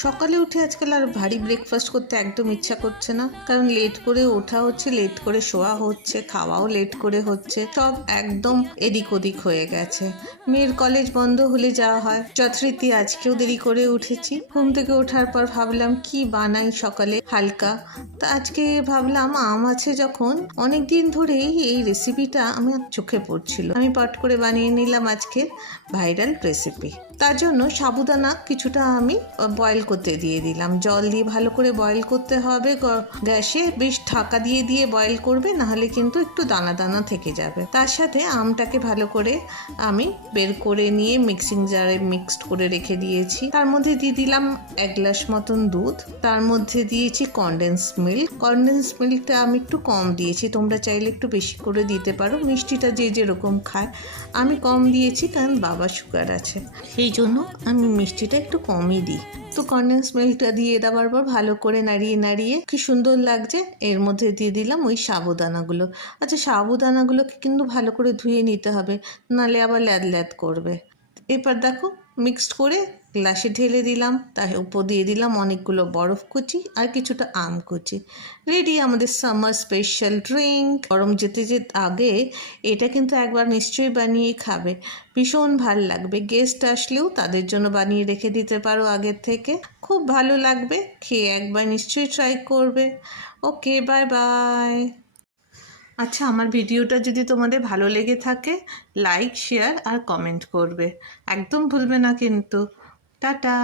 সকালে উঠে আজকাল আর ভারী ব্রেকফাস্ট করতে একদম ইচ্ছা করছে না, কারণ লেট করে ওঠা হচ্ছে, লেট করে শোয়া হচ্ছে, খাওয়াও লেট করে হচ্ছে, সব একদম এদিক ওদিক হয়ে গেছে। মেয়ের কলেজ বন্ধ হলে যাওয়া হয়, যথারীতি আজকেও দেরি করে উঠেছি। ঘুম থেকে ওঠার পর ভাবলাম কি বানাই সকালে হালকা। তা আজকে ভাবলাম আম আছে যখন, অনেক দিন ধরেই এই রেসিপিটা আমার চোখে পড়ছিল, আমি পট করে বানিয়ে নিলাম আজকের ভাইরাল রেসিপি। তার জন্য সাবুদানা কিছুটা আমি বয়েল করতে দিয়ে দিলাম, জল দিয়ে ভালো করে বয়েল করতে হবে। গ্যাসে বেশ ঢাকা দিয়ে দিয়ে বয়েল করবে, নাহলে কিন্তু একটু দানা দানা থেকে যাবে। তার সাথে আমটাকে ভালো করে আমি বের করে নিয়ে মিক্সিং জারে মিক্সড করে রেখে দিয়েছি। তার মধ্যে দিয়ে দিলাম 1 গ্লাস মতন দুধ, তার মধ্যে দিয়েছি কনডেন্স মিল্ক। কনডেন্স মিল্কটা আমি একটু কম দিয়েছি, তোমরা চাইলে একটু বেশি করে দিতে পারো, মিষ্টিটা যে যেরকম খায়। আমি কম দিয়েছি কারণ বাবা সুগার আছে, সেই জন্য আমি মিষ্টিটা একটু কমই দিই। তো কনডেন্স মিল্কটা দিয়ে দেওয়ার পর ভালো করে নাড়িয়ে নাড়িয়ে কি সুন্দর লাগছে। এর মধ্যে দিয়ে দিলাম ওই সাবুদানাগুলো। আচ্ছা, সাবুদানাগুলোকে কিন্তু ভালো করে ধুয়ে নিতে হবে, নাহলে আবার ল্যাদ ল্যাদ করবে। এরপর দেখো মিক্সড করে গ্লাসে ঢেলে দিলাম, তার উপর দিয়ে দিলাম অনেকগুলো বরফ কুচি আর কিছুটা আম কুচি। রেডি আমাদের সামার স্পেশাল ড্রিঙ্ক। গরম যেতে যেতে আগে এটা কিন্তু একবার নিশ্চয়ই বানিয়ে খাবে, ভীষণ ভাল লাগবে। গেস্ট আসলেও তাদের জন্য বানিয়ে রেখে দিতে পারো আগের থেকে, খুব ভালো লাগবে। খেয়ে একবার নিশ্চয়ই ট্রাই করবে। ওকে, বাই বাই। আচ্ছা, আমার ভিডিওটা যদি তোমাদের ভালো লেগে থাকে, লাইক, শেয়ার আর কমেন্ট করবে, একদম ভুলবে না কিন্তু। টাটা।